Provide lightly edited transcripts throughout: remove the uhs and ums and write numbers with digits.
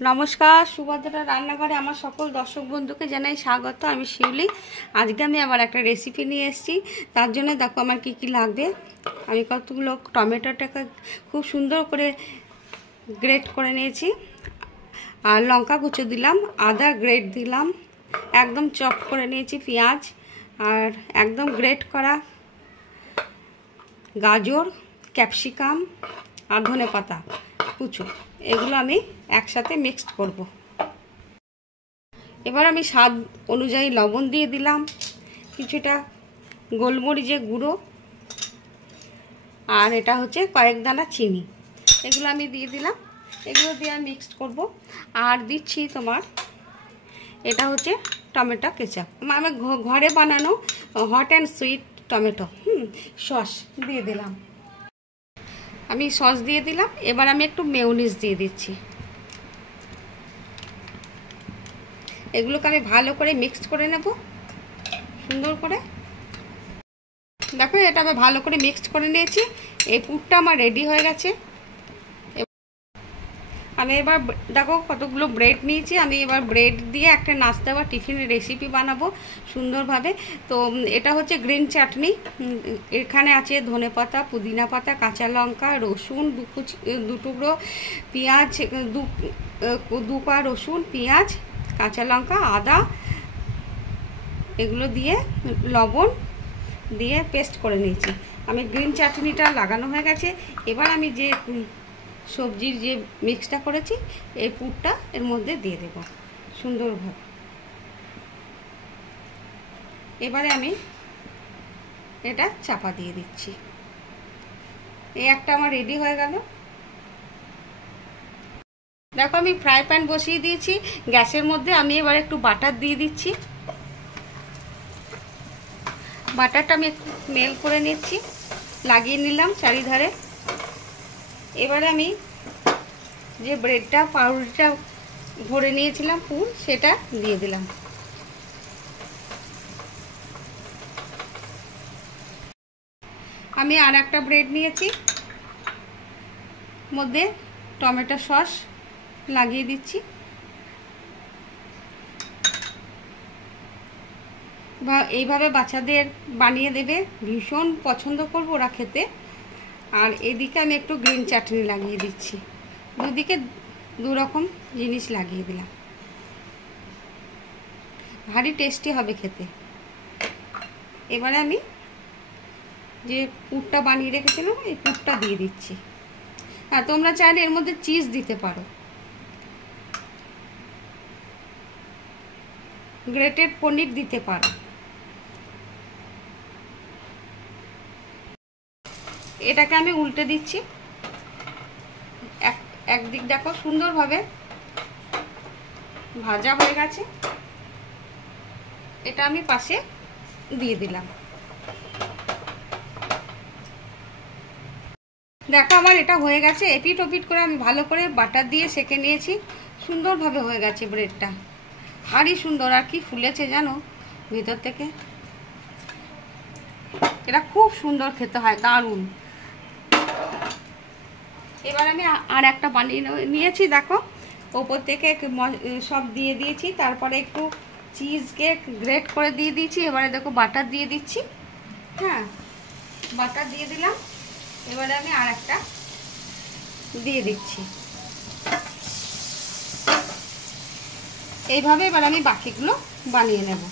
নমস্কার, সুভদ্রা রান্নাঘরে আমার সকল দর্শক বন্ধুকে জানাই স্বাগত। আমি শিউলি। আজকে আমি আবার একটা রেসিপি নিয়ে এসেছি। তার জন্য দেখো আমার কি কি লাগবে। আমি কতগুলো টমেটোটাকে খুব সুন্দর করে গ্রেট করে নিয়েছি, আর লঙ্কা কুচো দিলাম, আদা গ্রেট দিলাম, একদম চপ করে নিয়েছি পেঁয়াজ, আর একদম গ্রেট করা গাজর, ক্যাপসিকাম আর ধনেপাতা কুচো, এগুলো আমি একসাথে মিক্সড করব। এবার আমি স্বাদ অনুযায়ী লবণ দিয়ে দিলাম, কিছুটা গোলমরিচের গুঁড়ো, আর এটা হচ্ছে কয়েক দানা চিনি, এগুলো আমি দিয়ে দিলাম। এগুলো দিয়ে আমি মিক্সড করব। আর দিচ্ছি তোমার এটা হচ্ছে টমেটো কেচাপ, আমি ঘরে বানানো hot and sweet tomato sauce দিয়ে দিলাম। আমি সস দিয়ে দিলাম। এবার আমি একটু মেয়োনিজ দিয়ে দিচ্ছি। এগুলোকে আমি ভালো করে মিক্সড করে নেব সুন্দর করে। দেখো এটা আমি ভালো করে মিক্সড করে নিয়েছি। এই পুরটা আমার রেডি হয়ে গেছে। আমি এবার দেখো কতগুলো ব্রেড নিয়েছি। আমি এবার ব্রেড দিয়ে একটা নাস্তা বা টিফিনের রেসিপি বানাবো সুন্দরভাবে। তো এটা হচ্ছে গ্রিন চাটনি। এখানে আছে ধনেপাতা, পুদিনা পাতা, কাঁচা লঙ্কা, রসুন দু টুকরো, পেঁয়াজ দু পা রসুন, পেঁয়াজ, কাঁচা লঙ্কা, আদা, এগুলো দিয়ে লবণ দিয়ে পেস্ট করে নিয়েছি। আমি গ্রিন চাটনিটা লাগানো হয়ে গেছে। এবার আমি যে সবজির যে মিক্সটা করেছি এই পুরটা এর মধ্যে দিয়ে দেব সুন্দরভাবে। এবারে আমি এটা চাপা দিয়ে দিচ্ছি। এই একটা আমার রেডি হয়ে গেল। দেখো আমি ফ্রাই প্যান বসিয়ে দিয়েছি গ্যাসের মধ্যে। আমি এবার একটু বাটার দিয়ে দিচ্ছি। বাটারটা আমি একটু মেল্ট করে নিচ্ছি, লাগিয়ে নিলাম চারিধারে। এবারে আমি যে ব্রেডটা পাউরুটিটা ভরে নিয়েছিলাম পুর, সেটা দিয়ে দিলাম। আমি আর একটা ব্রেড নিয়েছি, মধ্যে টমেটো সস লাগিয়ে দিচ্ছি। বা এইভাবে বাচ্চাদের বানিয়ে দেবে, ভীষণ পছন্দ করবো ওরা খেতে। আর এদিকে আমি একটু গ্রিন চাটনি লাগিয়ে দিচ্ছি। দুদিকে দু রকম জিনিস লাগিয়ে দিলাম, ভারী টেস্টি হবে খেতে। এবারে আমি যে পুরটা বানিয়ে রেখেছিলাম এই পুরটা দিয়ে দিচ্ছি। আর তোমরা চাইলে এর মধ্যে চিজ দিতে পারো, গ্রেটেড পনির দিতে পারো। এটাকে আমি উল্টে দিচ্ছি। একদিক দেখো সুন্দরভাবে ভাজা হয়ে গেছে। এটা আমি পাশে দিয়ে দিলাম। দেখো আমার এটা হয়ে গেছে। এপিট ওপিট করে আমি ভালো করে বাটার দিয়ে সেঁকে নিয়েছি। সুন্দরভাবে হয়ে গেছে ব্রেডটা, ভারী সুন্দর। আর কি ফুলেছে জানো ভিতর থেকে। এটা খুব সুন্দর খেতে হয়, দারুণ। এবার আমি আর একটা বানিয়ে নিয়েছি। দেখো ওপর থেকে সব দিয়ে দিয়েছি, তারপরে একটু চিজকে গ্রেট করে দিয়ে দিয়েছি। এবারে দেখো বাটার দিয়ে দিচ্ছি। হ্যাঁ, বাটার দিয়ে দিলাম। এবারে আমি আর একটা দিয়ে দিচ্ছি। এইভাবে এবার আমি বাকিগুলো বানিয়ে নেব।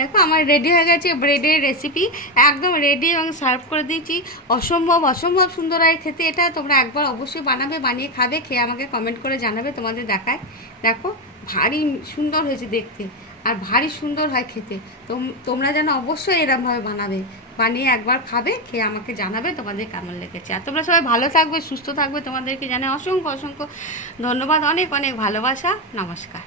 দেখো আমার রেডি হয়ে গেছে ব্রেডের রেসিপি, একদম রেডি, এবং সার্ভ করে দিয়েছি। অসম্ভব অসম্ভব সুন্দর হয় খেতে। এটা তোমরা একবার অবশ্যই বানাবে, বানিয়ে খাবে, খেয়ে আমাকে কমেন্ট করে জানাবে তোমাদের দেখায়। দেখো ভারী সুন্দর হয়েছে দেখতে, আর ভারী সুন্দর হয় খেতে। তোমরা যেন অবশ্যই এরকমভাবে বানাবে, বানিয়ে একবার খাবে, খেয়ে আমাকে জানাবে তোমাদের কেমন লেগেছে। আর তোমরা সবাই ভালো থাকবে, সুস্থ থাকবে। তোমাদেরকে জানাই অসংখ্য অসংখ্য ধন্যবাদ, অনেক অনেক ভালোবাসা। নমস্কার।